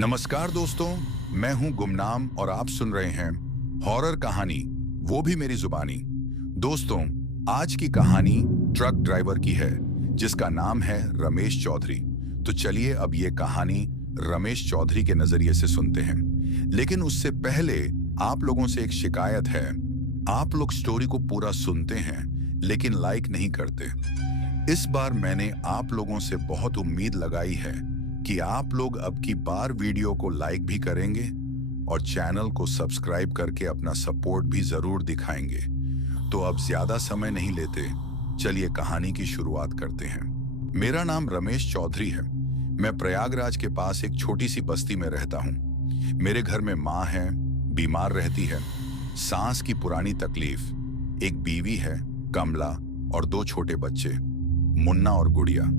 नमस्कार दोस्तों, मैं हूं गुमनाम और आप सुन रहे हैं हॉरर कहानी, वो भी मेरी जुबानी। दोस्तों, आज की कहानी ट्रक ड्राइवर की है जिसका नाम है रमेश चौधरी। तो चलिए अब ये कहानी रमेश चौधरी के नजरिए से सुनते हैं। लेकिन उससे पहले आप लोगों से एक शिकायत है। आप लोग स्टोरी को पूरा सुनते हैं लेकिन लाइक नहीं करते। इस बार मैंने आप लोगों से बहुत उम्मीद लगाई है कि आप लोग अब की बार वीडियो को लाइक भी करेंगे और चैनल को सब्सक्राइब करके अपना सपोर्ट भी जरूर दिखाएंगे। तो अब ज्यादा समय नहीं लेते, चलिए कहानी की शुरुआत करते हैं। मेरा नाम रमेश चौधरी है। मैं प्रयागराज के पास एक छोटी सी बस्ती में रहता हूँ। मेरे घर में माँ है, बीमार रहती है, सांस की पुरानी तकलीफ, एक बीवी है कमला और दो छोटे बच्चे मुन्ना और गुड़िया।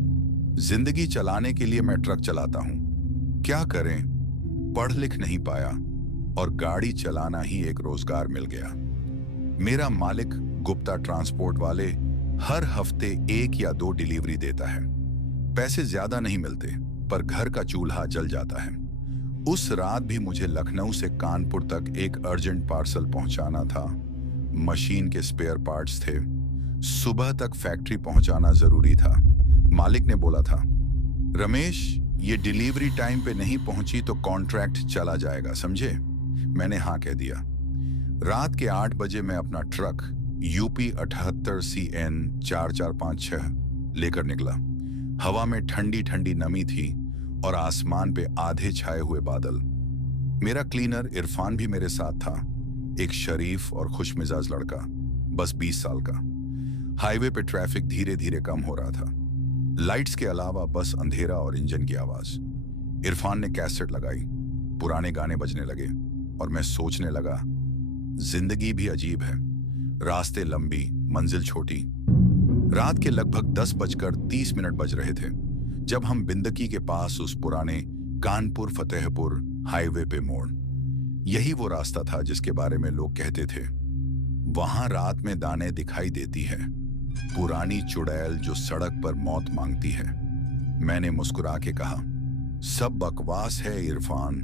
जिंदगी चलाने के लिए मैं ट्रक चलाता हूं। क्या करें, पढ़ लिख नहीं पाया और गाड़ी चलाना ही एक रोजगार मिल गया। मेरा मालिक गुप्ता ट्रांसपोर्ट वाले हर हफ्ते 1 या 2 डिलीवरी देता है। पैसे ज्यादा नहीं मिलते पर घर का चूल्हा जल जाता है। उस रात भी मुझे लखनऊ से कानपुर तक एक अर्जेंट पार्सल पहुंचाना था। मशीन के स्पेयर पार्ट्स थे। सुबह तक फैक्ट्री पहुंचाना जरूरी था। मालिक ने बोला था, रमेश, ये डिलीवरी टाइम पे नहीं पहुंची तो कॉन्ट्रैक्ट चला जाएगा, समझे? मैंने हाँ कह दिया। रात के 8 बजे मैं अपना ट्रक यूपी 78 CN 4456 लेकर निकला। हवा में ठंडी ठंडी नमी थी और आसमान पे आधे छाए हुए बादल। मेरा क्लीनर इरफान भी मेरे साथ था, एक शरीफ और खुशमिजाज लड़का, बस 20 साल का। हाईवे पे ट्रैफिक धीरे धीरे कम हो रहा था। लाइट्स के अलावा बस अंधेरा और इंजन की आवाज। इरफान ने कैसेट लगाई, पुराने गाने बजने लगे और मैं सोचने लगा, जिंदगी भी अजीब है। रास्ते लंबी, मंजिल छोटी। रात के लगभग 10:30 बज रहे थे जब हम बिंदकी के पास उस पुराने कानपुर फतेहपुर हाईवे पे मोड़। यही वो रास्ता था जिसके बारे में लोग कहते थे, वहां रात में दाने दिखाई देती है, पुरानी चुड़ैल जो सड़क पर मौत मांगती है। मैंने मुस्कुरा के कहा, सब बकवास है इरफान,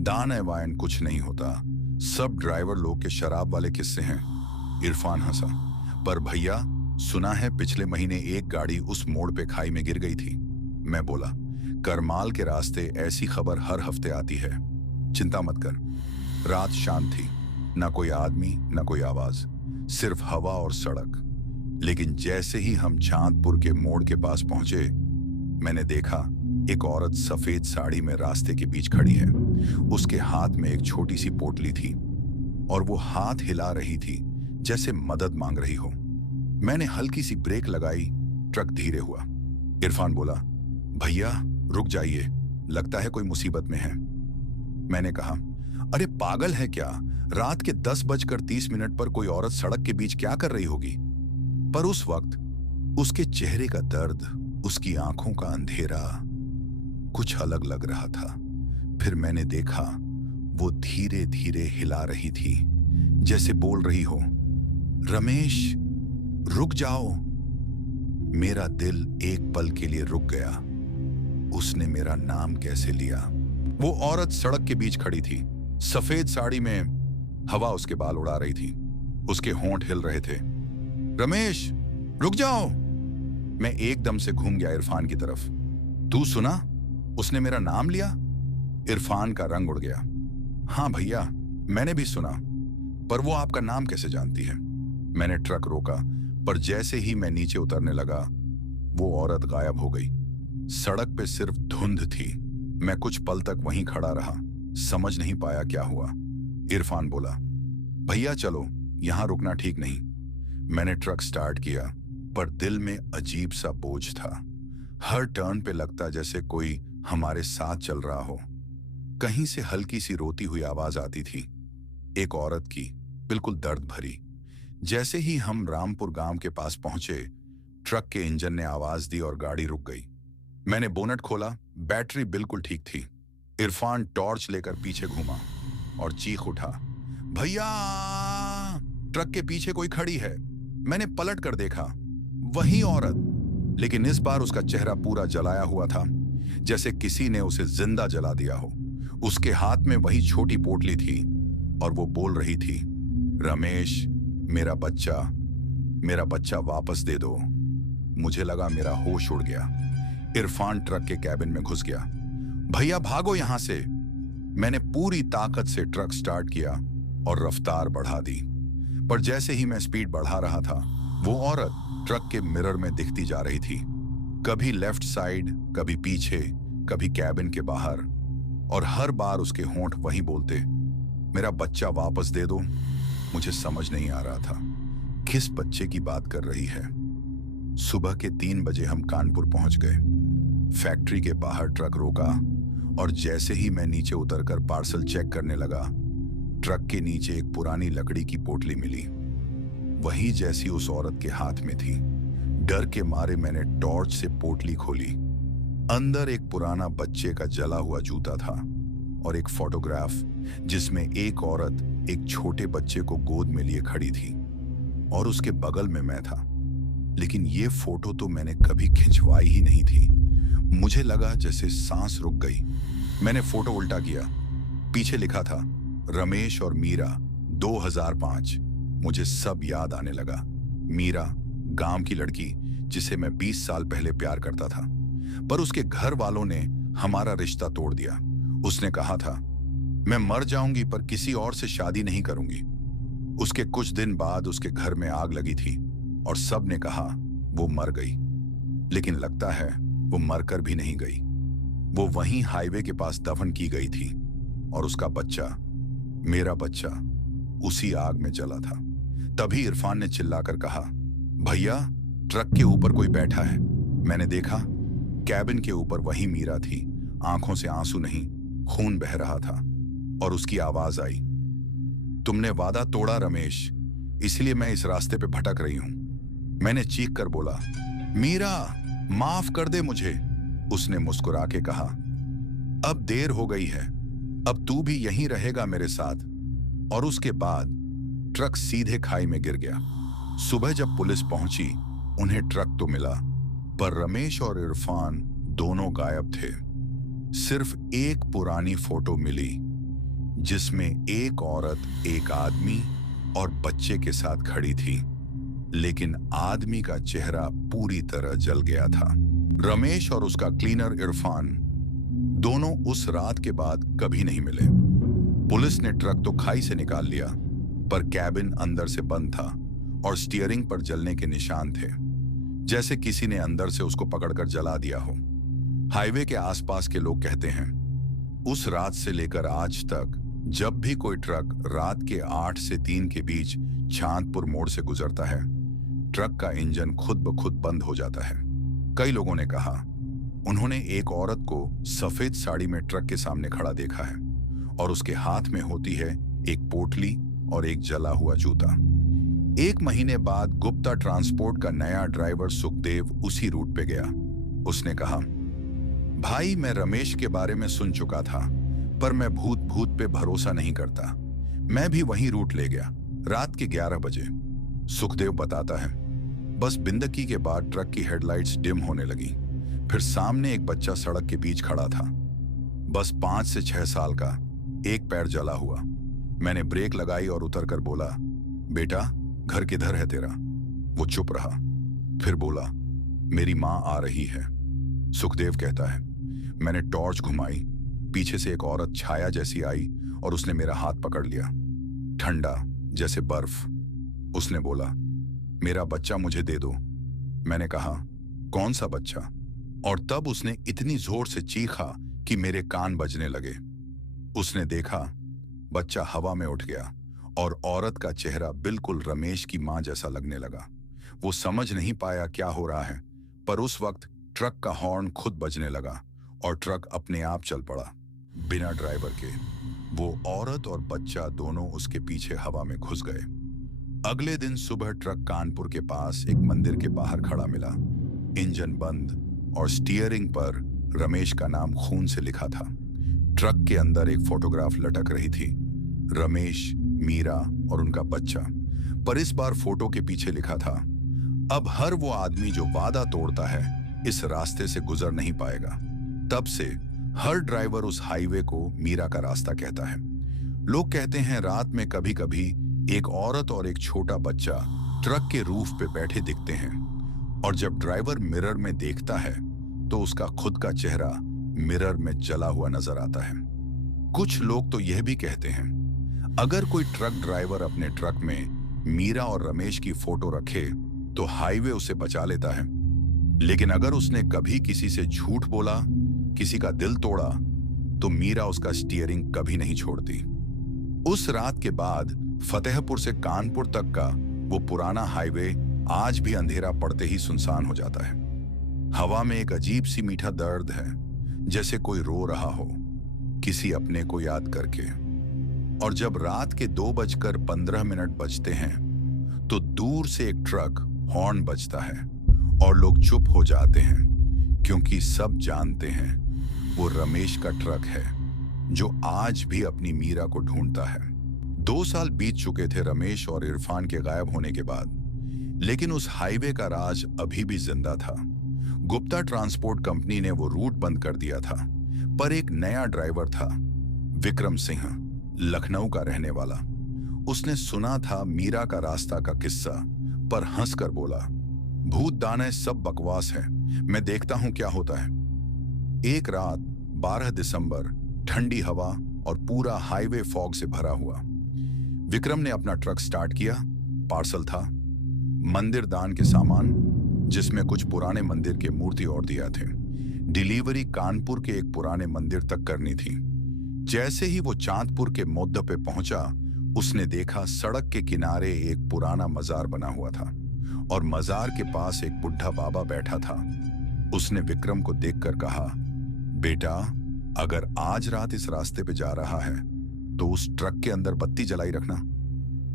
दान वायन कुछ नहीं होता, सब ड्राइवर लोग के शराब वाले किस्से हैं। इरफान हंसा, पर भैया, सुना है पिछले महीने एक गाड़ी उस मोड़ पे खाई में गिर गई थी। मैं बोला, करमाल के रास्ते ऐसी खबर हर हफ्ते आती है, चिंता मत कर। रात शांत थी, ना कोई आदमी ना कोई आवाज, सिर्फ हवा और सड़क। लेकिन जैसे ही हम चांदपुर के मोड़ के पास पहुंचे, मैंने देखा एक औरत सफेद साड़ी में रास्ते के बीच खड़ी है। उसके हाथ में एक छोटी सी पोटली थी और वो हाथ हिला रही थी जैसे मदद मांग रही हो। मैंने हल्की सी ब्रेक लगाई, ट्रक धीरे हुआ। इरफान बोला, भैया रुक जाइए, लगता है कोई मुसीबत में है। मैंने कहा, अरे पागल है क्या, रात के 10:30 पर कोई औरत सड़क के बीच क्या कर रही होगी? पर उस वक्त उसके चेहरे का दर्द, उसकी आंखों का अंधेरा कुछ अलग लग रहा था। फिर मैंने देखा वो धीरे धीरे हिला रही थी, जैसे बोल रही हो, रमेश रुक जाओ। मेरा दिल एक पल के लिए रुक गया। उसने मेरा नाम कैसे लिया? वो औरत सड़क के बीच खड़ी थी, सफेद साड़ी में, हवा उसके बाल उड़ा रही थी, उसके होंठ हिल रहे थे। रमेश रुक जाओ। मैं एकदम से घूम गया इरफान की तरफ। तू सुना, उसने मेरा नाम लिया? इरफान का रंग उड़ गया। हाँ भैया, मैंने भी सुना, पर वो आपका नाम कैसे जानती है? मैंने ट्रक रोका, पर जैसे ही मैं नीचे उतरने लगा, वो औरत गायब हो गई। सड़क पे सिर्फ धुंध थी। मैं कुछ पल तक वहीं खड़ा रहा, समझ नहीं पाया क्या हुआ। इरफान बोला, भैया चलो, यहां रुकना ठीक नहीं। मैंने ट्रक स्टार्ट किया, पर दिल में अजीब सा बोझ था। हर टर्न पे लगता जैसे कोई हमारे साथ चल रहा हो। कहीं से हल्की सी रोती हुई आवाज आती थी, एक औरत की, बिल्कुल दर्द भरी। जैसे ही हम रामपुर गांव के पास पहुंचे, ट्रक के इंजन ने आवाज दी और गाड़ी रुक गई। मैंने बोनट खोला, बैटरी बिल्कुल ठीक थी। इरफान टॉर्च लेकर पीछे घूमा और चीख उठा, भैया, ट्रक के पीछे कोई खड़ी है। मैंने पलट कर देखा, वही औरत, लेकिन इस बार उसका चेहरा पूरा जलाया हुआ था, जैसे किसी ने उसे जिंदा जला दिया हो। उसके हाथ में वही छोटी पोटली थी और वो बोल रही थी, रमेश, मेरा बच्चा वापस दे दो। मुझे लगा मेरा होश उड़ गया। इरफान ट्रक के कैबिन में घुस गया। भैया भागो यहां से। मैंने पूरी ताकत से ट्रक स्टार्ट किया और रफ्तार बढ़ा दी। पर जैसे ही मैं स्पीड बढ़ा रहा था, वो औरत ट्रक के मिरर में दिखती जा रही थी। कभी लेफ्ट साइड, कभी पीछे, कभी कैबिन के बाहर, और हर बार उसके होंठ वही बोलते, मेरा बच्चा वापस दे दो। मुझे समझ नहीं आ रहा था किस बच्चे की बात कर रही है। सुबह के 3 बजे हम कानपुर पहुंच गए। फैक्ट्री के बाहर ट्रक रोका और जैसे ही मैं नीचे उतरकर पार्सल चेक करने लगा, ट्रक के नीचे एक पुरानी लकड़ी की पोटली मिली, वही जैसी उस औरत के हाथ में थी। डर के मारे मैंने टॉर्च से पोटली खोली। अंदर एक पुराना बच्चे का जला हुआ जूता था और एक फोटोग्राफ जिसमें एक औरत एक छोटे बच्चे को गोद में लिए खड़ी थी और उसके बगल में मैं था। लेकिन ये फोटो तो मैंने कभी खिंचवाई ही नहीं थी। मुझे लगा जैसे सांस रुक गई। मैंने फोटो उल्टा किया। पीछे लिखा था, रमेश और मीरा 2005। मुझे सब याद आने लगा। मीरा, गांव की लड़की जिसे मैं 20 साल पहले प्यार करता था, पर उसके घर वालों ने हमारा रिश्ता तोड़ दिया। उसने कहा था, मैं मर जाऊंगी पर किसी और से शादी नहीं करूंगी। उसके कुछ दिन बाद उसके घर में आग लगी थी और सब ने कहा वो मर गई, लेकिन लगता है वो मरकर भी नहीं गई। वो वहीं हाईवे के पास दफन की गई थी और उसका बच्चा, मेरा बच्चा, उसी आग में जला था। तभी इरफान ने चिल्लाकर कहा, भैया, ट्रक के ऊपर कोई बैठा है। मैंने देखा, कैबिन के ऊपर वही मीरा थी। आंखों से आंसू नहीं, खून बह रहा था और उसकी आवाज आई, तुमने वादा तोड़ा रमेश, इसलिए मैं इस रास्ते पे भटक रही हूं। मैंने चीख कर बोला, मीरा, माफ कर दे मुझे। उसने मुस्कुरा के कहा, अब देर हो गई है, अब तू भी यहीं रहेगा मेरे साथ। और उसके बाद ट्रक सीधे खाई में गिर गया। सुबह जब पुलिस पहुंची, उन्हें ट्रक तो मिला, पर रमेश और इरफान दोनों गायब थे। सिर्फ एक पुरानी फोटो मिली जिसमें एक औरत, एक आदमी और बच्चे के साथ खड़ी थी, लेकिन आदमी का चेहरा पूरी तरह जल गया था। रमेश और उसका क्लीनर इरफान दोनों उस रात के बाद कभी नहीं मिले। पुलिस ने ट्रक तो खाई से निकाल लिया, पर कैबिन अंदर से बंद था और स्टीयरिंग पर जलने के निशान थे, जैसे किसी ने अंदर से उसको पकड़कर जला दिया हो। हाईवे के आसपास के लोग कहते हैं, उस रात से लेकर आज तक जब भी कोई ट्रक रात के 8 से 3 के बीच चांदपुर मोड़ से गुजरता है, ट्रक का इंजन खुद ब खुद बंद हो जाता है। कई लोगों ने कहा उन्होंने एक औरत को सफेद साड़ी में ट्रक के सामने खड़ा देखा है और उसके हाथ में होती है एक पोटली और एक जला हुआ जूता। 1 महीने बाद गुप्ता ट्रांसपोर्ट का नया ड्राइवर सुखदेव उसी रूट पे गया। उसने कहा, भाई, मैं रमेश के बारे में सुन चुका था, पर मैं भूत पे भरोसा नहीं करता। मैं भी वही रूट ले गया, रात के 11 बजे। सुखदेव बताता है, बस बिंदकी के बाद ट्रक की हेडलाइट्स डिम होने लगी। फिर सामने एक बच्चा सड़क के बीच खड़ा था, बस 5 से 6 साल का, एक पैर जला हुआ। मैंने ब्रेक लगाई और उतरकर बोला, बेटा, घर किधर है तेरा? वो चुप रहा, फिर बोला, मेरी माँ आ रही है। सुखदेव कहता है, मैंने टॉर्च घुमाई, पीछे से एक औरत छाया जैसी आई और उसने मेरा हाथ पकड़ लिया, ठंडा जैसे बर्फ। उसने बोला, मेरा बच्चा मुझे दे दो। मैंने कहा, कौन सा बच्चा? और तब उसने इतनी जोर से चीखा कि मेरे कान बजने लगे। उसने देखा, बच्चा हवा में उठ गया और औरत का चेहरा बिल्कुल रमेश की मां जैसा लगने लगा। वो समझ नहीं पाया क्या हो रहा है, पर उस वक्त ट्रक का हॉर्न खुद बजने लगा और ट्रक अपने आप चल पड़ा, बिना ड्राइवर के। वो औरत और बच्चा दोनों उसके पीछे हवा में घुस गए। अगले दिन सुबह ट्रक कानपुर के पास एक मंदिर के बाहर खड़ा मिला, इंजन बंद और स्टीयरिंग पर रमेश का नाम खून से लिखा था। ट्रक के अंदर एक फोटोग्राफ लटक रही थी, रमेश, मीरा और उनका बच्चा। पर इस बार फोटो के पीछे लिखा था, अब हर वो आदमी जो वादा तोड़ता है इस रास्ते से गुजर नहीं पाएगा। तब से हर ड्राइवर उस हाईवे को मीरा का रास्ता कहता है। लोग कहते हैं रात में कभी कभी एक औरत और एक छोटा बच्चा ट्रक के रूफ पे बैठे दिखते हैं, और जब ड्राइवर मिरर में देखता है तो उसका खुद का चेहरा मिरर में जला हुआ नजर आता है। कुछ लोग तो यह भी कहते हैं अगर कोई ट्रक ड्राइवर अपने ट्रक में मीरा और रमेश की फोटो रखे तो हाईवे उसे बचा लेता है, लेकिन अगर उसने कभी किसी से झूठ बोला, किसी का दिल तोड़ा, तो मीरा उसका स्टीयरिंग कभी नहीं छोड़ती। उस रात के बाद फतेहपुर से कानपुर तक का वो पुराना हाईवे आज भी अंधेरा पड़ते ही सुनसान हो जाता है। हवा में एक अजीब सी मीठा दर्द है, जैसे कोई रो रहा हो किसी अपने को याद करके। और जब रात के 2:15 बजते हैं तो दूर से एक ट्रक हॉर्न बजता है और लोग चुप हो जाते हैं, क्योंकि सब जानते हैं वो रमेश का ट्रक है जो आज भी अपनी मीरा को ढूंढता है। 2 साल बीत चुके थे रमेश और इरफान के गायब होने के बाद, लेकिन उस हाईवे का राज अभी भी जिंदा था। गुप्ता ट्रांसपोर्ट कंपनी ने वो रूट बंद कर दिया था, पर एक नया ड्राइवर था, विक्रम सिंह, लखनऊ का रहने वाला। उसने सुना था मीरा का रास्ता का किस्सा, पर हंसकर बोला, भूत दाने सब बकवास है, मैं देखता हूं क्या होता है। एक रात 12 दिसंबर, ठंडी हवा और पूरा हाईवे फॉग से भरा हुआ। विक्रम ने अपना ट्रक स्टार्ट किया। पार्सल था, मंदिर दान के सामान, जिसमें कुछ पुराने मंदिर के मूर्ति और दिया थे। डिलीवरी कानपुर के एक पुराने मंदिर तक करनी थी। जैसे ही वो चांदपुर के मोद्दा पे पहुंचा, उसने देखा सड़क के किनारे एक पुराना मजार बना हुआ था और मजार के पास एक बुढ़ा बाबा बैठा था। उसने विक्रम को देखकर कहा, बेटा, अगर आज रात इस रास्ते पे जा रहा है तो उस ट्रक के अंदर बत्ती जलाई रखना।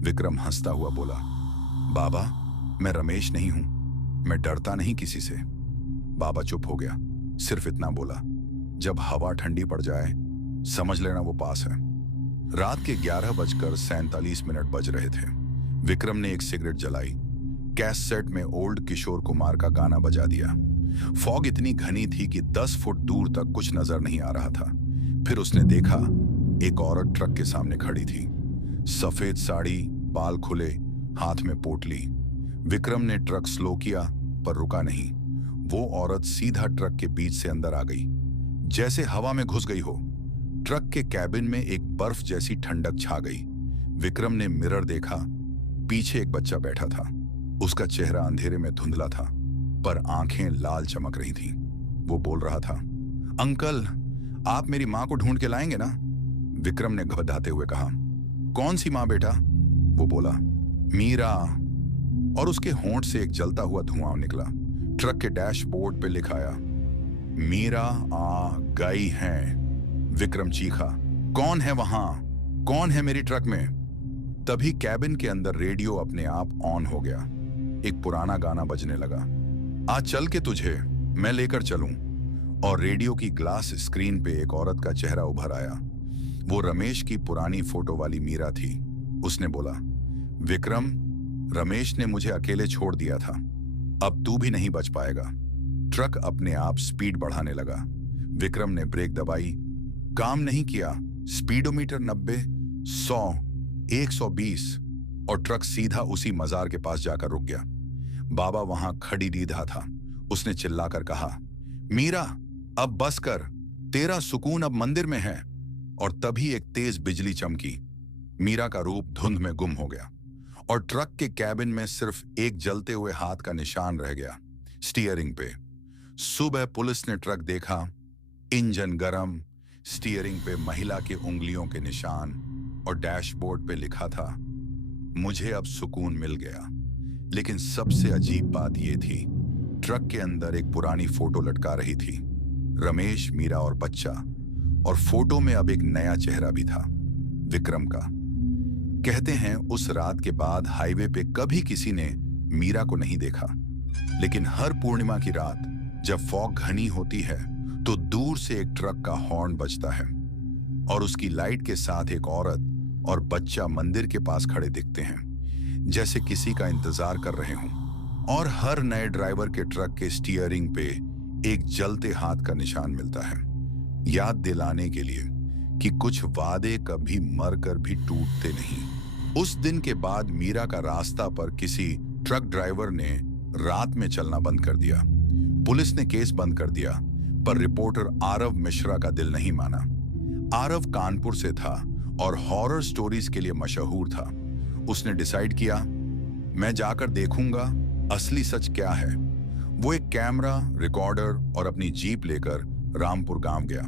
विक्रम हंसता हुआ बोला, बाबा, मैं रमेश नहीं हूं, मैं डरता नहीं किसी से। बाबा चुप हो गया, सिर्फ इतना बोला, जब हवा ठंडी पड़ जाए समझ लेना वो पास है। रात के 11:47 बज रहे थे। विक्रम ने एक सिगरेट जलाई, कैसेट में ओल्ड किशोर कुमार का गाना बजा दिया। फॉग इतनी घनी थी कि 10 फुट दूर तक कुछ नजर नहीं आ रहा था। फिर उसने देखा एक औरत ट्रक के सामने खड़ी थी, सफेद साड़ी, बाल खुले, हाथ में पोटली। विक्रम ने ट्रक स्लो किया, पर रुका नहीं। वो औरत सीधा ट्रक के बीच से अंदर आ गई, जैसे हवा में घुस गई हो। ट्रक के कैबिन में एक बर्फ जैसी ठंडक छा गई। विक्रम ने मिरर देखा, पीछे एक बच्चा बैठा था। उसका चेहरा अंधेरे में धुंधला था, पर आंखें लाल चमक रही थीं। वो बोल रहा था, अंकल, आप मेरी मां को ढूंढ के लाएंगे ना? विक्रम ने घबराते हुए कहा, कौन सी मां बेटा? वो बोला, मीरा। और उसके होंठ से एक जलता हुआ धुआं निकला। ट्रक के डैशबोर्ड पे लिखा आया, मीरा आ गई है। विक्रम चीखा, कौन है वहां? कौन है मेरी ट्रक में? तभी कैबिन के अंदर रेडियो अपने आप ऑन हो गया। एक पुराना गाना बजने लगा, आज चल के तुझे मैं लेकर चलूं। और रेडियो की ग्लास स्क्रीन पे एक औरत का चेहरा उभर आया। वो रमेश की पुरानी फोटो वाली मीरा थी। उसने बोला, विक्रम, रमेश ने मुझे अकेले छोड़ दिया था, अब तू भी नहीं बच पाएगा। ट्रक अपने आप स्पीड बढ़ाने लगा। विक्रम ने ब्रेक दबाई, काम नहीं किया। स्पीडोमीटर 90, 100, 120 और ट्रक सीधा उसी मजार के पास जाकर रुक गया। बाबा वहां खड़ी रीधा था। उसने चिल्लाकर कहा, मीरा, अब बस कर, तेरा सुकून अब मंदिर में है। और तभी एक तेज बिजली चमकी। मीरा का रूप धुंध में गुम हो गया और ट्रक के कैबिन में सिर्फ एक जलते हुए हाथ का निशान रह गया, स्टीयरिंग पे। सुबह पुलिस ने ट्रक देखा, इंजन गरम, स्टीयरिंग पे महिला की उंगलियों के निशान और डैशबोर्ड पे लिखा था, मुझे अब सुकून मिल गया। लेकिन सबसे अजीब बात यह थी, ट्रक के अंदर एक पुरानी फोटो लटका रही थी, रमेश, मीरा और बच्चा। और फोटो में अब एक नया चेहरा भी था, विक्रम का। कहते हैं उस रात के बाद हाईवे पे कभी किसी ने मीरा को नहीं देखा, लेकिन हर पूर्णिमा की रात जब फॉग घनी होती है तो दूर से एक ट्रक का हॉर्न बजता है और उसकी लाइट के साथ एक औरत और बच्चा मंदिर के पास खड़े दिखते हैं, जैसे किसी का इंतजार कर रहे हों। और हर नए ड्राइवर के ट्रक के स्टीयरिंग पे एक जलते हाथ का निशान मिलता है। याद दिलाने के लिए कि कुछ वादे कभी मरकर भी टूटते नहीं। उस दिन के बाद मीरा का रास्ता पर किसी ट्रक ड्राइवर ने रात में चलना बंद कर दिया। पुलिस ने केस बंद कर दिया, पर रिपोर्टर आरव मिश्रा का दिल नहीं माना। आरव कानपुर से था और हॉरर स्टोरीज के लिए मशहूर था। उसने डिसाइड किया, मैं जाकर देखूंगा असली सच क्या है। वो एक कैमरा, रिकॉर्डर और अपनी जीप लेकर रामपुर गांव गया,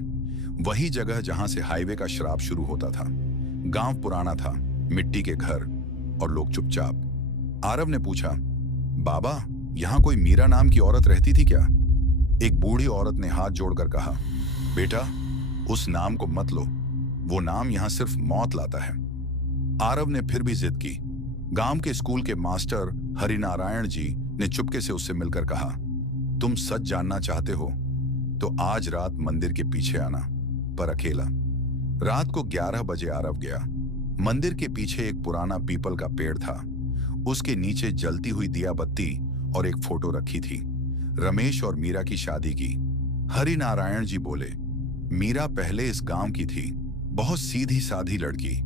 वही जगह जहां से हाईवे का शराब शुरू होता था। गांव पुराना था, मिट्टी के घर और लोग चुपचाप। आरव ने पूछा, बाबा, यहां कोई मीरा नाम की औरत रहती थी क्या? एक बूढ़ी औरत ने हाथ जोड़कर कहा, बेटा, उस नाम को मत लो, वो नाम यहां सिर्फ मौत लाता है। आरव ने फिर भी जिद की। गांव के स्कूल के मास्टर हरिनारायण जी ने चुपके से उससे मिलकर कहा, तुम सच जानना चाहते हो तो आज रात मंदिर के पीछे आना, पर अकेला। रात को 11 बजे आरव गया। मंदिर के पीछे एक पुराना पीपल का पेड़ था। उसके नीचे जलती हुई दिया बत्ती और एक फोटो रखी थी, रमेश और मीरा की शादी की। हरिनारायण जी बोले, मीरा पहले इस गांव की थी, बहुत सीधी साधी लड़की,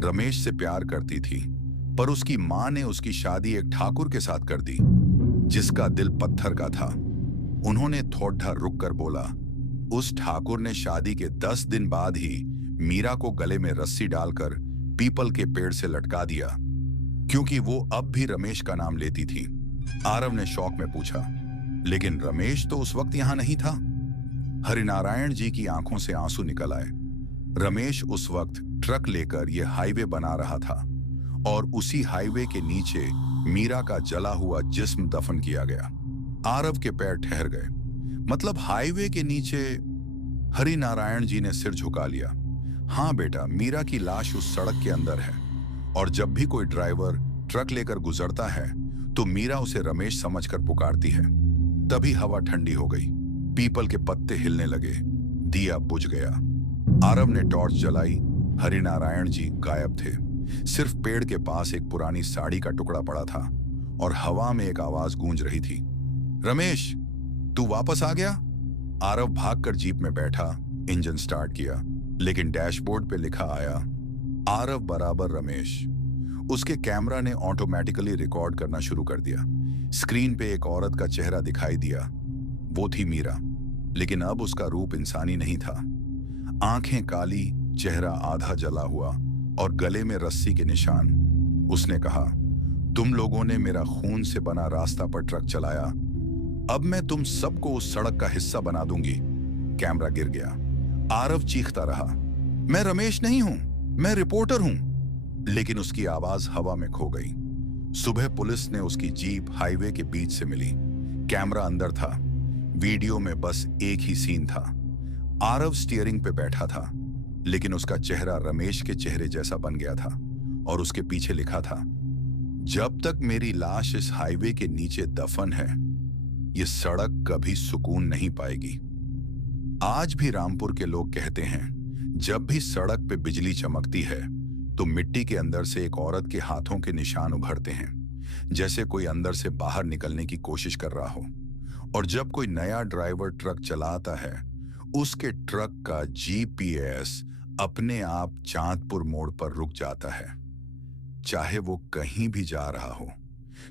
रमेश से प्यार करती थी, पर उसकी मां ने उसकी शादी एक ठाकुर के साथ कर दी जिसका दिल पत्थर का था। उन्होंने थोड़ा रुक कर बोला, उस ठाकुर ने शादी के 10 दिन बाद ही मीरा को गले में रस्सी डालकर पीपल के पेड़ से लटका दिया, क्योंकि वो अब भी रमेश का नाम लेती थी। आरव ने शौक में पूछा, लेकिन रमेश तो उस वक्त यहां नहीं था। हरिनारायण जी की आंखों से आंसू निकल आए। रमेश उस वक्त ट्रक लेकर यह हाईवे बना रहा था और उसी हाईवे के नीचे मीरा का जला हुआ जिस्म दफन किया गया। आरव के पैर ठहर गए। मतलब हाईवे के नीचे? हरिनारायण जी ने सिर झुका लिया। हाँ बेटा, मीरा की लाश उस सड़क के अंदर है, और जब भी कोई ड्राइवर ट्रक लेकर गुजरता है तो मीरा उसे रमेश समझकर पुकारती है। तभी हवा ठंडी हो गई, पीपल के पत्ते हिलने लगे, दिया बुझ गया। आरव ने टॉर्च जलाई। हरिनारायण जी गायब थे। सिर्फ पेड़ के पास एक पुरानी साड़ी का टुकड़ा पड़ा था और हवा में एक आवाज गूंज रही थी, रमेश, तू वापस आ गया? आरव भागकर जीप में बैठा, इंजन स्टार्ट किया, लेकिन डैशबोर्ड पे लिखा आया, आरव बराबर रमेश। उसके कैमरा ने ऑटोमेटिकली रिकॉर्ड करना शुरू कर दिया। स्क्रीन पे एक औरत का चेहरा दिखाई दिया। वो थी मीरा, लेकिन अब उसका रूप इंसानी नहीं था। आंखें काली, चेहरा आधा जला हुआ और गले में रस्सी के निशान। उसने कहा, तुम लोगों ने मेरा खून से बना रास्ता पर ट्रक चलाया, अब मैं तुम सबको उस सड़क का हिस्सा बना दूंगी। कैमरा गिर गया। आरव चीखता रहा, मैं रमेश नहीं हूं, मैं रिपोर्टर हूं। लेकिन उसकी आवाज हवा में खो गई। सुबह पुलिस ने उसकी जीप हाईवे के बीच से मिली। कैमरा अंदर था। वीडियो में बस एक ही सीन था। आरव स्टीयरिंग पे बैठा था, लेकिन उसका चेहरा रमेश के चेहरे जैसा बन गया था और उसके पीछे लिखा था, जब तक मेरी लाश इस हाईवे के नीचे दफन है, ये सड़क कभी सुकून नहीं पाएगी। आज भी रामपुर के लोग कहते हैं, जब भी सड़क पे बिजली चमकती है तो मिट्टी के अंदर से एक औरत के हाथों के निशान उभरते हैं, जैसे कोई अंदर से बाहर निकलने की कोशिश कर रहा हो। और जब कोई नया ड्राइवर ट्रक चलाता है, उसके ट्रक का जीपीएस अपने आप चांदपुर मोड़ पर रुक जाता है, चाहे वो कहीं भी जा रहा हो,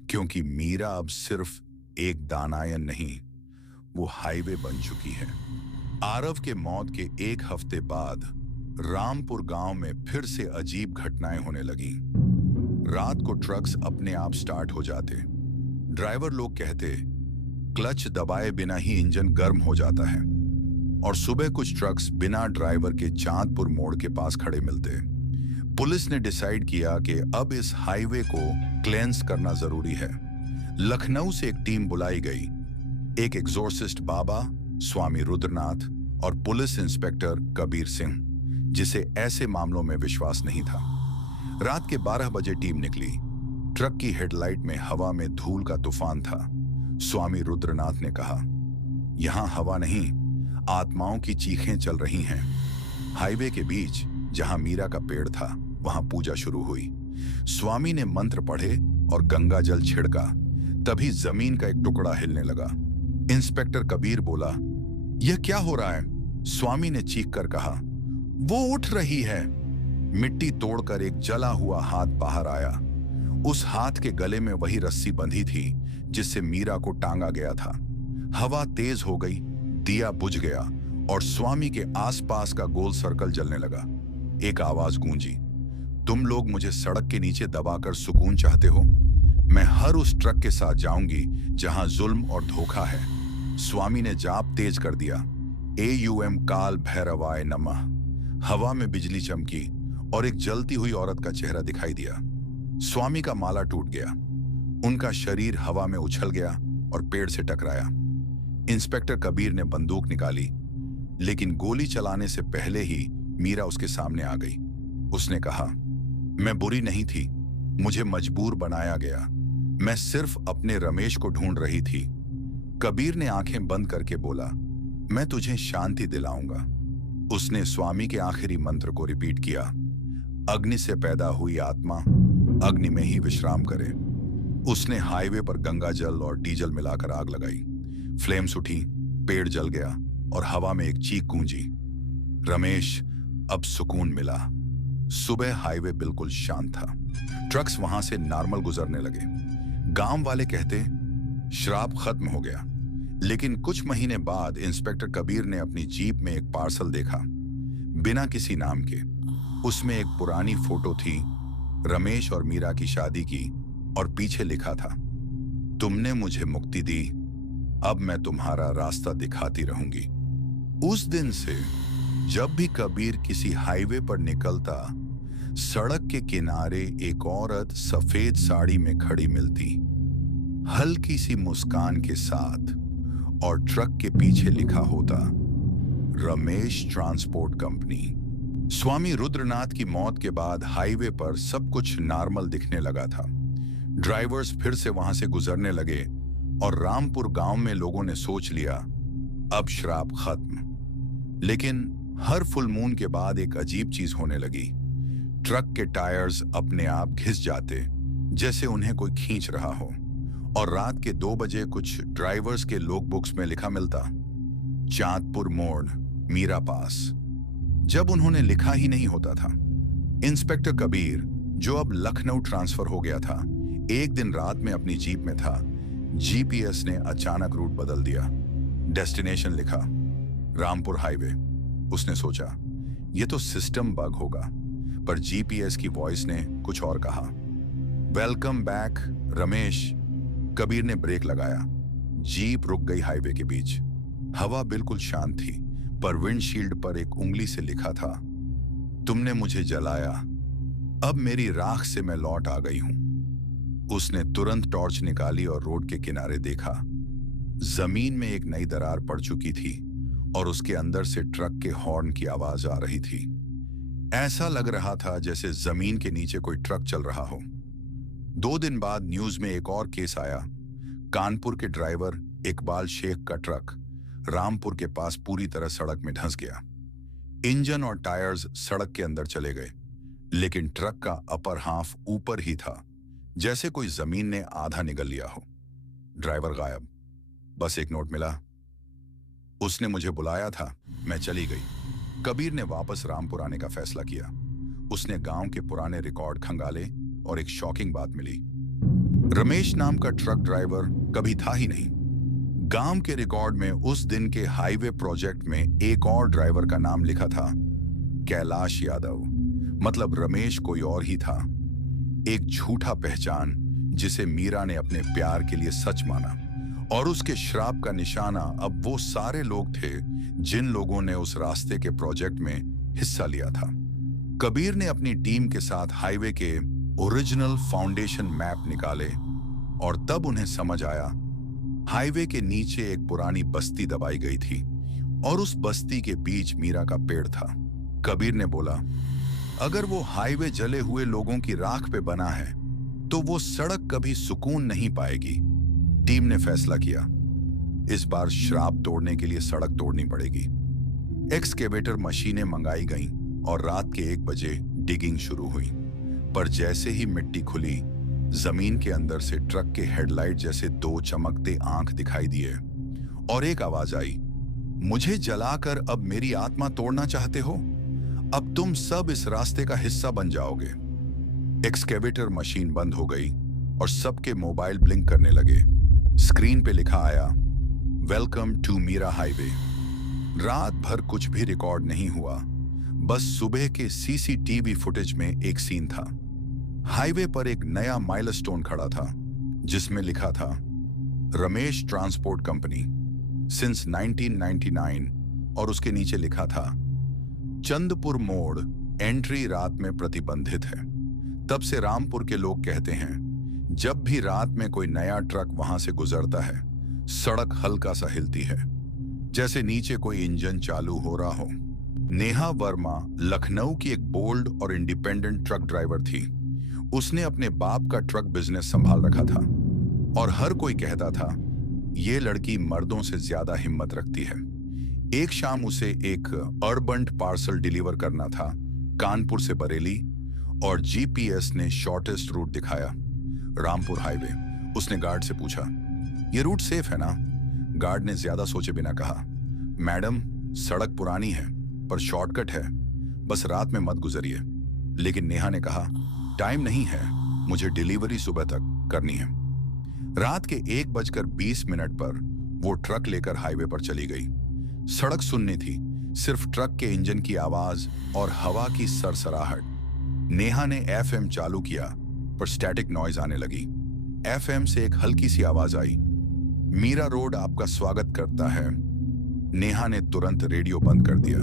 क्योंकि मीरा अब सिर्फ एक दानायन नहीं, वो हाईवे बन चुकी है। आरव के मौत के एक हफ्ते बाद रामपुर गांव में फिर से अजीब घटनाएं होने लगी। रात को ट्रक्स अपने आप स्टार्ट हो जाते। ड्राइवर लोग कहते, क्लच दबाए बिना ही इंजन गर्म हो जाता है। और सुबह कुछ ट्रक्स बिना ड्राइवर के चांदपुर मोड़ के पास खड़े मिलते। पुलिस ने डिसाइड किया कि अब इस हाईवे को क्लेंस करना जरूरी है। लखनऊ से एक टीम बुलाई गई। एक एग्जॉर्सिस्ट बाबा, स्वामी रुद्रनाथ और पुलिस इंस्पेक्टर कबीर सिंह, जिसे ऐसे मामलों में विश्वास नहीं था। रात के 12 बजे टीम निकली। ट्रक की हेडलाइट में हवा में धूल का तूफान था। स्वामी रुद्रनाथ ने कहा, यहां हवा नहीं, आत्माओं की चीखें चल रही हैं। हाईवे के बीच जहां मीरा का पेड़ था, वहां पूजा शुरू हुई। स्वामी ने मंत्र पढ़े और गंगा जल छिड़का। तभी जमीन का एक टुकड़ा हिलने लगा। इंस्पेक्टर कबीर बोला, यह क्या हो रहा है? स्वामी ने चीख कर कहा, वो उठ रही है। मिट्टी तोड़कर एक जला हुआ हाथ बाहर आया। उस हाथ के गले में वही रस्सी बंधी थी जिससे मीरा को टांगा गया था। हवा तेज हो गई, दिया बुझ गया और स्वामी के आसपास का गोल सर्कल जलने लगा। एक आवाज गूंजी, तुम लोग मुझे सड़क के नीचे दबाकर सुकून चाहते हो। मैं हर उस ट्रक के साथ जाऊंगी जहां जुल्म और धोखा है। स्वामी ने जाप तेज कर दिया, AUM काल भैरवाय नमः। हवा में बिजली चमकी और एक जलती हुई औरत का चेहरा दिखाई दिया। स्वामी का माला टूट गया, उनका शरीर हवा में उछल गया और पेड़ से टकराया। इंस्पेक्टर कबीर ने बंदूक निकाली, लेकिन गोली चलाने से पहले ही मीरा उसके सामने आ गई। उसने कहा, मैं बुरी नहीं थी, मुझे मजबूर बनाया गया। मैं सिर्फ अपने रमेश को ढूंढ रही थी। कबीर ने आंखें बंद करके बोला, मैं तुझे शांति दिलाऊंगा। उसने स्वामी के आखिरी मंत्र को रिपीट किया, अग्नि से पैदा हुई आत्मा अग्नि में ही विश्राम करे। उसने हाईवे पर गंगा जल और डीजल मिलाकर आग लगाई। फ्लेम्स उठी, पेड़ जल गया और हवा में एक चीख गूंजी, रमेश, अब सुकून मिला। सुबह हाईवे बिल्कुल शांत था। ट्रक्स वहां से नॉर्मल गुजरने लगे। गांव वाले कहते श्राप खत्म हो गया। लेकिन कुछ महीने बाद इंस्पेक्टर कबीर ने अपनी जीप में एक पार्सल देखा, बिना किसी नाम के। उसमें एक पुरानी फोटो थी, रमेश और मीरा की शादी की, और पीछे लिखा था, तुमने मुझे मुक्ति दी, अब मैं तुम्हारा रास्ता दिखाती रहूंगी। उस दिन से जब भी कबीर किसी हाईवे पर निकलता, सड़क के किनारे एक औरत सफेद साड़ी में खड़ी मिलती, हल्की सी मुस्कान के साथ, और ट्रक के पीछे लिखा होता, रमेश ट्रांसपोर्ट कंपनी। स्वामी रुद्रनाथ की मौत के बाद हाईवे पर सब कुछ नॉर्मल दिखने लगा था। ड्राइवर्स फिर से वहां से गुजरने लगे और रामपुर गांव में लोगों ने सोच लिया, अब श्राप खत्म। लेकिन हर फुल मून के बाद एक अजीब चीज होने लगी। ट्रक के टायर्स अपने आप घिस जाते, जैसे उन्हें कोई खींच रहा हो, और रात के 2 बजे कुछ ड्राइवर्स के लॉग बुक्स में लिखा मिलता, चांदपुर मोड़, मीरा पास, जब उन्होंने लिखा ही नहीं होता था। इंस्पेक्टर कबीर, जो अब लखनऊ ट्रांसफर हो गया था, एक दिन रात में अपनी जीप में था। GPS ने अचानक रूट बदल दिया। डेस्टिनेशन लिखा रामपुर हाईवे। उसने सोचा, यह तो सिस्टम बग होगा, पर GPS की वॉइस ने कुछ और कहा, वेलकम बैक रमेश। कबीर ने ब्रेक लगाया। जीप रुक गई हाईवे के बीच। हवा बिल्कुल शांत थी, पर विंडशील्ड पर एक उंगली से लिखा था, तुमने मुझे जलाया, अब मेरी राख से मैं लौट आ गई हूं। उसने तुरंत टॉर्च निकाली और रोड के किनारे देखा। जमीन में एक नई दरार पड़ चुकी थी और उसके अंदर से ट्रक के हॉर्न की आवाज आ रही थी। ऐसा लग रहा था जैसे जमीन के नीचे कोई ट्रक चल रहा हो। 2 दिन बाद न्यूज में एक और केस आया। कानपुर के ड्राइवर इकबाल शेख का ट्रक रामपुर के पास पूरी तरह सड़क में धंस गया। इंजन और टायर्स सड़क के अंदर चले गए, लेकिन ट्रक का अपर हाफ ऊपर ही था, जैसे कोई जमीन ने आधा निगल लिया हो। ड्राइवर गायब, बस एक नोट मिला, उसने मुझे बुलाया था, मैं चली गई। कबीर ने वापस रामपुर आने का फैसला किया। उसने गांव के पुराने रिकॉर्ड खंगाले और एक शॉकिंग बात मिली, रमेश नाम का ट्रक ड्राइवर कभी था ही नहीं। गांव के रिकॉर्ड में उस दिन के हाईवे प्रोजेक्ट में एक और ड्राइवर का नाम लिखा था, कैलाश यादव। मतलब रमेश कोई और ही था, एक झूठा पहचान जिसे मीरा ने अपने प्यार के लिए सच माना। और उसके श्राप का निशाना अब वो सारे लोग थे जिन लोगों ने उस रास्ते के प्रोजेक्ट में हिस्सा लिया था। कबीर ने अपनी टीम के साथ हाईवे के ओरिजिनल फाउंडेशन मैप निकाले और तब उन्हें समझ आया, हाईवे के नीचे एक पुरानी बस्ती दबाई गई थी और उस बस्ती के बीच मीरा का पेड़ था। कबीर ने बोला, अगर वो हाईवे जले हुए लोगों की राख पे बना है तो वो सड़क कभी सुकून नहीं पाएगी। टीम ने फैसला किया, इस बार श्राप तोड़ने के लिए सड़क तोड़नी पड़ेगी। एक्सकेवेटर मशीनें मंगाई गईं और रात के 1 बजे डिगिंग शुरू हुई। पर जैसे ही मिट्टी खुली, जमीन के अंदर से ट्रक के हेडलाइट जैसे 2 चमकते आंख दिखाई दिए और एक आवाज आई, मुझे जलाकर अब मेरी आत्मा तोड़ना चाहते हो? अब तुम सब इस रास्ते का हिस्सा बन जाओगे। एक्सकेवेटर मशीन बंद हो गई और सबके मोबाइल ब्लिंक करने लगे। स्क्रीन पे लिखा आया, वेलकम टू मीरा हाईवे। रात भर कुछ भी रिकॉर्ड नहीं हुआ, बस सुबह के सीसीटीवी फुटेज में एक सीन था। हाईवे पर एक नया माइलस्टोन खड़ा था जिसमें लिखा था, रमेश ट्रांसपोर्ट कंपनी सिंस 1999, और उसके नीचे लिखा था, चंदपुर मोड़ एंट्री रात में प्रतिबंधित है। तब से रामपुर के लोग कहते हैं, जब भी रात में कोई नया ट्रक वहां से गुजरता है, सड़क हल्का सा हिलती है, जैसे नीचे कोई इंजन चालू हो रहा हो। नेहा वर्मा लखनऊ की एक बोल्ड और इंडिपेंडेंट ट्रक ड्राइवर थी। उसने अपने बाप का ट्रक बिजनेस संभाल रखा था और हर कोई कहता था, ये लड़की मर्दों से ज्यादा हिम्मत रखती है। एक शाम उसे एक अर्बन पार्सल डिलीवर करना था कानपुर से बरेली, और जीपीएस ने शॉर्टेस्ट रूट दिखाया, रामपुर हाईवे। उसने गार्ड से पूछा, ये रूट सेफ है ना? गार्ड ने ज्यादा सोचे बिना कहा, मैडम सड़क पुरानी है पर शॉर्टकट है, बस रात में मत गुजरिए। लेकिन नेहा ने कहा, टाइम नहीं है, मुझे डिलीवरी सुबह तक करनी है। रात के 1:20 पर वो ट्रक लेकर हाईवे पर चली गई। सड़क सुननी थी, सिर्फ ट्रक के इंजन की आवाज और हवा की सरसराहट। नेहा ने एफएम चालू किया पर स्टैटिक नॉइज आने लगी। एफएम से एक हल्की सी आवाज आई, मीरा रोड आपका स्वागत करता है। नेहा ने तुरंत रेडियो बंद कर दिया,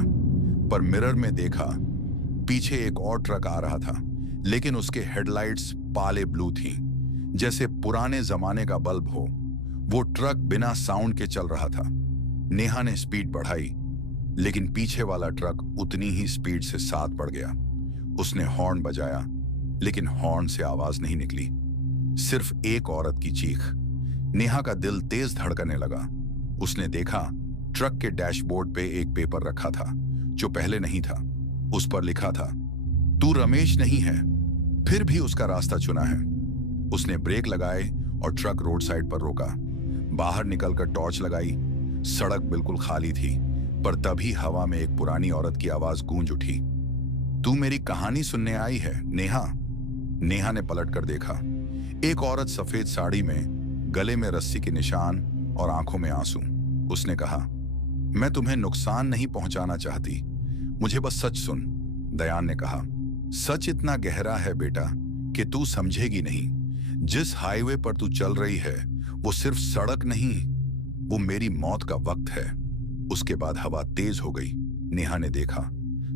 पर मिरर में देखा पीछे एक और ट्रक आ रहा था, लेकिन उसके हेडलाइट्स पाले ब्लू थी, जैसे पुराने जमाने का बल्ब हो। वो ट्रक बिना साउंड के चल रहा था। नेहा ने स्पीड बढ़ाई, लेकिन पीछे वाला ट्रक उतनी ही स्पीड से साथ बढ़ गया। उसने हॉर्न बजाया, लेकिन हॉर्न से आवाज नहीं निकली, सिर्फ एक औरत की चीख। नेहा का दिल तेज धड़कने लगा। उसने देखा ट्रक के डैशबोर्ड पे एक पेपर रखा था जो पहले नहीं था। उस पर लिखा था, तू रमेश नहीं है, फिर भी उसका रास्ता चुना है। उसने ब्रेक लगाए और ट्रक रोड साइड पर रोका। बाहर निकलकर टॉर्च लगाई। सड़क बिल्कुल खाली थी, पर तभी हवा में एक पुरानी औरत की आवाज गूंज उठी, तू मेरी कहानी सुनने आई है नेहा? नेहा ने पलट कर देखा। एक औरत सफेद साड़ी में, गले में रस्सी के निशान और आंखों में आंसू। उसने कहा, मैं तुम्हें नुकसान नहीं पहुंचाना चाहती, मुझे बस सच सुन। दयान ने कहा, सच इतना गहरा है बेटा कि तू समझेगी नहीं। जिस हाईवे पर तू चल रही है वो सिर्फ सड़क नहीं, वो मेरी मौत का वक्त है। उसके बाद हवा तेज हो गई। नेहा ने देखा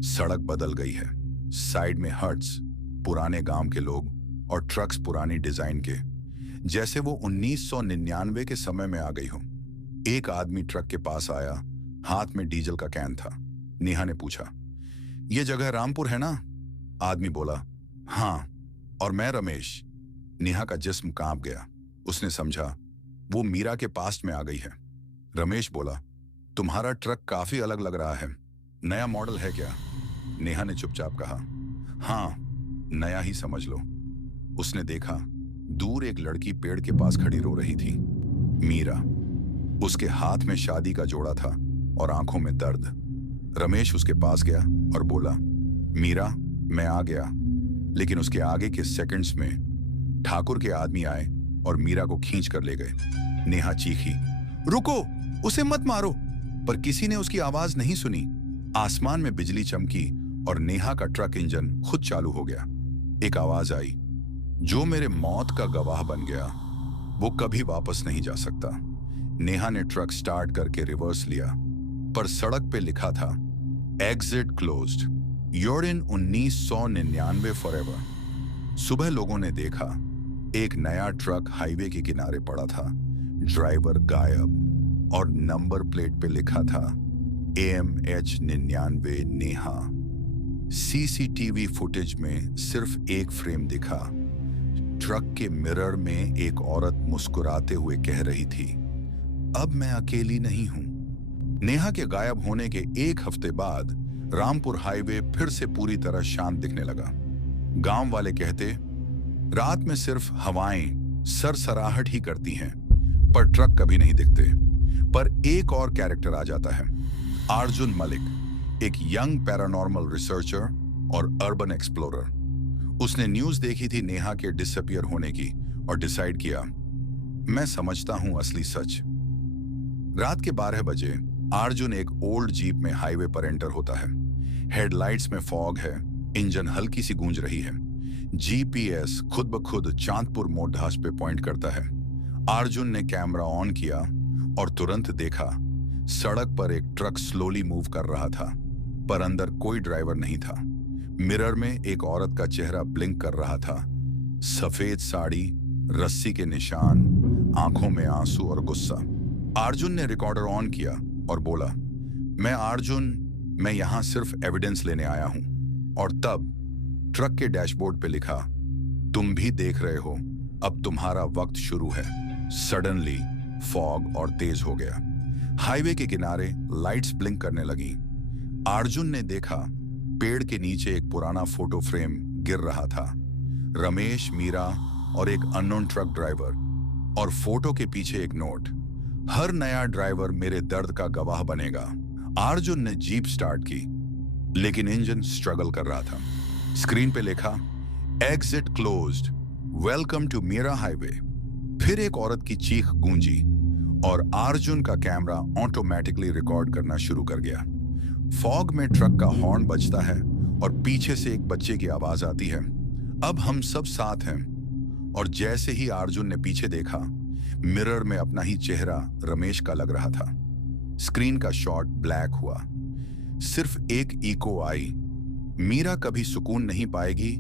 सड़क बदल गई है। साइड में हट्स, पुराने गांव के लोग और ट्रक्स पुरानी डिजाइन के, जैसे वो 1999 के समय में आ गई हो। एक आदमी ट्रक के पास आया, हाथ में डीजल का कैन था। नेहा ने पूछा, ये जगह रामपुर है ना? आदमी बोला, हाँ, और मैं रमेश। नेहा का जिस्म कांप गया। उसने समझा वो मीरा के पास्ट में आ गई है। रमेश बोला, तुम्हारा ट्रक काफी अलग लग रहा है, नया मॉडल है क्या? नेहा ने चुपचाप कहा, हाँ, नया ही समझ लो। उसने देखा दूर एक लड़की पेड़ के पास खड़ी रो रही थी, मीरा। उसके हाथ में शादी का जोड़ा था और आंखों में दर्द। रमेश उसके पास गया और बोला, मीरा, मैं आ गया। लेकिन उसके आगे के सेकंड्स में ठाकुर के आदमी आए और मीरा को खींच कर ले गए। नेहा चीखी, रुको, उसे मत मारो, पर किसी ने उसकी आवाज नहीं सुनी। आसमान में बिजली चमकी और नेहा का ट्रक इंजन खुद चालू हो गया। एक आवाज आई, जो मेरे मौत का गवाह बन गया वो कभी वापस नहीं जा सकता। नेहा ने ट्रक स्टार्ट करके रिवर्स लिया, पर सड़क पे लिखा था, exit closed, you're in 1999 forever. सुबह लोगों ने देखा एक नया ट्रक हाईवे के किनारे पड़ा था, ड्राइवर गायब, और नंबर प्लेट पे लिखा था AMH 99 नेहा। सीसीटीवी फुटेज में सिर्फ एक फ्रेम दिखा। ट्रक के मिरर में एक औरत मुस्कुराते हुए कह रही थी, अब मैं अकेली नहीं हूं। नेहा के गायब होने के एक हफ्ते बाद रामपुर हाईवे फिर से पूरी तरह शांत दिखने लगा। गांव वाले कहते, रात में सिर्फ हवाएं सरसराहट ही करती हैं, पर ट्रक कभी नहीं दिखते। पर एक और कैरेक्टर आ जाता है, अर्जुन मलिक, एक यंग पैरानॉर्मल रिसर्चर और अर्बन एक्सप्लोरर। उसने न्यूज़ देखी थी नेहा के डिसअपियर होने की और डिसाइड किया, मैं समझता हूं असली सच। रात के 12 बजे अर्जुन एक ओल्ड जीप में हाईवे पर एंटर होता है। हेडलाइट्स में फॉग है, इंजन हल्की सी गूंज रही है। जीपीएस खुद ब खुद चांदपुर मोरधास पे पॉइंट करता है। अर्जुन ने कैमरा ऑन किया और तुरंत देखा सड़क पर एक ट्रक स्लोली मूव कर रहा था, पर अंदर कोई ड्राइवर नहीं था। मिरर में एक औरत का चेहरा ब्लिंक कर रहा था। सफेद साड़ी, रस्सी के निशान, आंखों में आंसू और गुस्सा। अर्जुन ने रिकॉर्डर ऑन किया और बोला, मैं अर्जुन, मैं यहां सिर्फ एविडेंस लेने आया हूं। और तब ट्रक के डैशबोर्ड पे लिखा, तुम भी देख रहे हो, अब तुम्हारा वक्त शुरू है। सडनली फॉग और तेज हो गया। हाईवे के किनारे लाइट्स ब्लिंक करने लगी। अर्जुन ने देखा पेड़ के नीचे एक पुराना फोटो फ्रेम गिर रहा था। रमेश, मीरा और एक अननोन ट्रक ड्राइवर, और फोटो के पीछे एक नोट, हर नया ड्राइवर मेरे दर्द का गवाह बनेगा। अर्जुन ने जीप स्टार्ट की, लेकिन इंजन स्ट्रगल कर रहा था। स्क्रीन पे लिखा, exit closed, welcome to Mira highway. फिर एक औरत की चीख गूंजी और अर्जुन का कैमरा ऑटोमेटिकली रिकॉर्ड करना शुरू कर गया। फॉग में ट्रक का हॉर्न बजता है और पीछे से एक बच्चे की आवाज आती है, अब हम सब साथ हैं। और जैसे ही अर्जुन ने पीछे देखा, मिरर में अपना ही चेहरा रमेश का लग रहा था। स्क्रीन का शॉट ब्लैक हुआ। सिर्फ एक इको आई, मीरा कभी सुकून नहीं पाएगी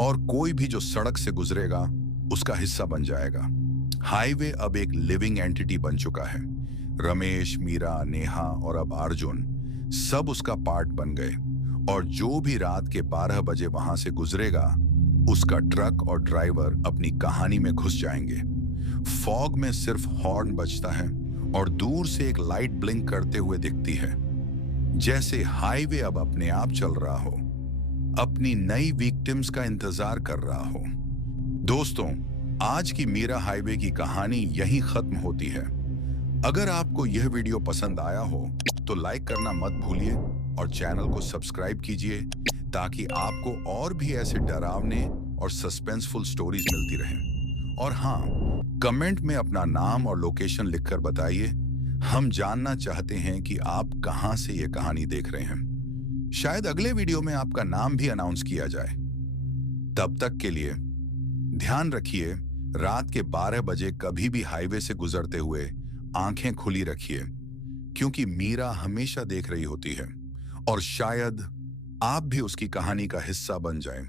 और कोई भी जो सड़क से गुजरेगा उसका हिस्सा बन जाएगा। हाईवे अब एक लिविंग एंटिटी बन चुका है। रमेश, मीरा, नेहा और अब अर्जुन सब उसका पार्ट बन गए, और जो भी रात के 12 बजे वहां से गुजरेगा उसका ट्रक और ड्राइवर अपनी कहानी में घुस जाएंगे। फॉग में सिर्फ हॉर्न बजता है और दूर से एक लाइट ब्लिंक करते हुए दिखती है, जैसे हाईवे अब अपने आप चल रहा हो, अपनी नई विक्टिम्स का इंतजार कर रहा हो। दोस्तों, आज की मीरा हाईवे की कहानी यहीं खत्म होती है। अगर आपको यह वीडियो पसंद आया हो तो लाइक करना मत भूलिए और चैनल को सब्सक्राइब कीजिए, ताकि आपको और भी ऐसे डरावने और सस्पेंसफुल स्टोरीज मिलती रहें। और हाँ, कमेंट में अपना नाम और लोकेशन लिखकर बताइए। हम जानना चाहते हैं कि आप कहां से ये कहानी देख रहे हैं। शायद अगले वीडियो में आपका नाम भी अनाउंस किया जाए। तब तक के लिए ध्यान रखिए, रात के 12 बजे कभी भी हाईवे से गुजरते हुए आंखें खुली रखिए, क्योंकि मीरा हमेशा देख रही होती है और शायद आप भी उसकी कहानी का हिस्सा बन जाएं।